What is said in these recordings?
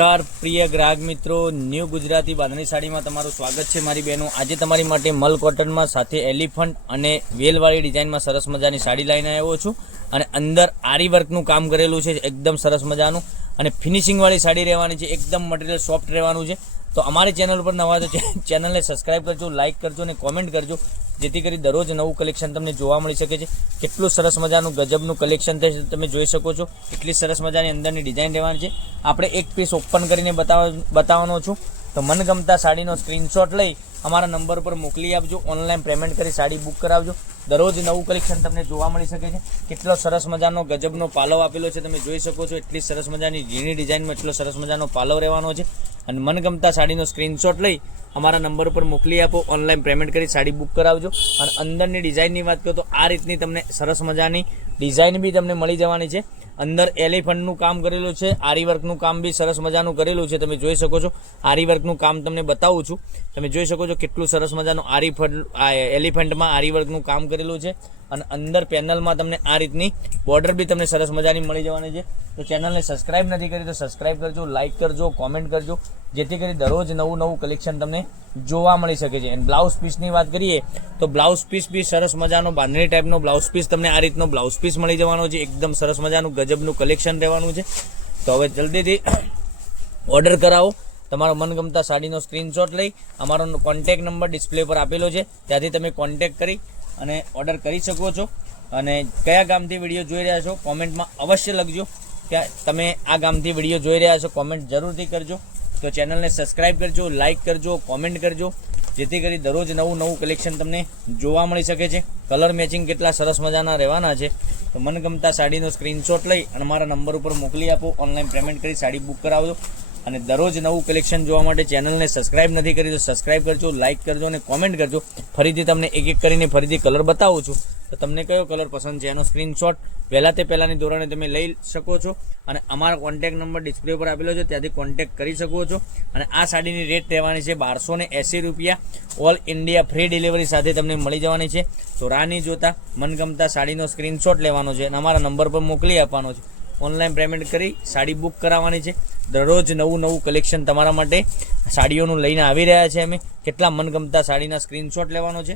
નમસ્કાર પ્રિય ગ્રાહક મિત્રો, ન્યૂ ગુજરાતી બાંધણી સાડીમાં તમારું સ્વાગત છે મારી બહેનો। આજે તમારી માટે મલ કોટનમાં સાથે એલિફન્ટ અને વેલવાળી ડિઝાઇનમાં સરસ મજાની સાડી લઈને આવ્યો છું અને અંદર આરી વર્કનું કામ કરેલું છે, એકદમ સરસ મજાનું અને ફિનિશિંગવાળી સાડી રહેવાની છે, એકદમ મટીરિયલ સોફ્ટ રહેવાનું છે। તો અમારી ચેનલ પર નવા તો ચેનલને સબસ્ક્રાઇબ કરજો, લાઇક કરજો અને કોમેન્ટ કરજો, જેથી કરી દરરોજ નવું કલેક્શન તમને જોવા મળી શકે છે। કેટલું સરસ મજાનું ગજબનું કલેક્શન તમે જોઈ શકો છો, એટલી સરસ મજાની અંદરની ડિઝાઇન રહેવાની છે। આપણે એક પીસ ઓપન કરીને બતાવવાનો છું, તો મનગમતા સાડીનો સ્ક્રીનશોટ લઈ અમારા નંબર પર મોકલી આપજો, ઓનલાઈન પેમેન્ટ કરી સાડી બુક કરાવજો। દરરોજ નવું કલેક્શન તમને જોવા મળી શકે છે। કેટલો સરસ મજાનો ગજબનો પાલવ આપેલો છે, તમે જોઈ શકો છો, એટલી સરસ મજાની ઝીણી ડિઝાઇનમાં એટલો સરસ મજાનો પાલવ રહેવાનો છે અને મનગમતા સાડીનો સ્ક્રીનશોટ લઈ અમારા નંબર પર મોકલી આપો, ઓનલાઈન પેમેન્ટ કરી સાડી બુક કરાવજો। અને અંદરની ડિઝાઇનની વાત કરું તો આ રીતની તમને સરસ મજાની ડિઝાઇન બી તમને મળી જવાની છે। અંદર એલિફન્ટનું કામ કરેલું છે, આરી વર્કનું કામ બી સરસ મજાનું કરેલું છે, તમે જોઈ શકો છો। આરી વર્કનું કામ તમને બતાવું છું, તમે જોઈ શકો છો કેટલું સરસ મજાનું એલિફન્ટમાં આરી વર્કનું કામ કરેલું છે અને અંદર પેનલમાં તમને આ રીતની બોર્ડર બી તમને સરસ મજાની મળી જવાની છે। તો ચેનલને સબસ્ક્રાઇબ નથી કરી તો સબસ્ક્રાઇબ કરજો, લાઇક કરજો, કોમેન્ટ કરજો, જેથી કરી દરરોજ નવું કલેક્શન તમને જોવા મળી શકે છે। અને બ્લાઉઝ પીસની વાત કરીએ તો બ્લાઉઝ પીસ બી સરસ મજાનો બાંધણી ટાઈપનો બ્લાઉઝ પીસ તમને આ રીતનો બ્લાઉઝ પીસ મળી જવાનો છે, એકદમ સરસ મજાનું ગજબનું કલેક્શન રહેવાનું છે। તો હવે જલ્દીથી ઓર્ડર કરાવો, તમારો મનગમતા સાડીનો સ્ક્રીનશોટ લઈ અમારો કોન્ટેક્ટ નંબર ડિસ્પ્લે પર આપેલો છે, ત્યાંથી તમે કોન્ટેક્ટ કરી અને ઓર્ડર કરી શકો છો। અને કયા ગામથી વિડીયો જોઈ રહ્યા છો કોમેન્ટમાં અવશ્ય લખજો કે તમે આ ગામથી વિડીયો જોઈ રહ્યા છો, કોમેન્ટ જરૂરથી કરજો। તો ચેનલને સબસ્ક્રાઇબ કરજો, લાઇક કરજો, કોમેન્ટ કરજો, જેથી કરી દરરોજ નવું કલેક્શન તમને જોવા મળી શકે છે। કલર મેચિંગ કેટલા સરસ મજાના રહેવાના છે, તો મનગમતા સાડીનો સ્ક્રીનશોટ લઈ અને મારા નંબર ઉપર મોકલી આપો, ઓનલાઈન પેમેન્ટ કરી સાડી બુક કરાવજો। અને દરરોજ નવું કલેક્શન જોવા માટે ચેનલને સબસ્ક્રાઇબ નથી કરી તો સબસ્ક્રાઇબ કરજો, લાઇક કરજો અને કોમેન્ટ કરજો। ફરીથી તમને એક એક કરીને ફરીથી કલર બતાવું છું, તો તમને કયો કલર પસંદ છે એનો સ્ક્રીનશોટ વહેલા તે પહેલાંની ધોરણે તમે લઈ શકો છો અને અમારો કોન્ટેક્ટ નંબર ડિસ્પ્લે પર આપેલો છે, ત્યાંથી કોન્ટેક્ટ કરી શકો છો। અને આ સાડીની રેટ રહેવાની છે 1280 રૂપિયા, ઓલ ઇન્ડિયા ફ્રી ડિલિવરી સાથે તમને મળી જવાની છે। તો રાની જોતા મનગમતા સાડીનો સ્ક્રીનશોટ લેવાનો છે અને અમારા નંબર પર મોકલી આપવાનો છે, ઓનલાઈન પેમેન્ટ કરી સાડી બુક કરાવવાની છે। દરરોજ નવું કલેક્શન તમારા માટે સાડીઓનું લઈને આવી રહ્યા છે અમે। કેટલા મનગમતા સાડીના સ્ક્રીનશોટ લેવાનો છે,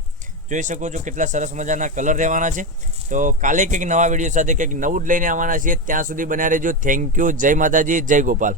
જોઈ શકો છો કેટલા સરસ મજાના કલર રહેવાના છે। તો કાલે કંઈક નવા વિડીયો સાથે કંઈક નવું જ લઈને આવવાના છીએ, ત્યાં સુધી બન્યા રહેજો। થેન્ક યુ, જય માતાજી, જય ગોપાલ।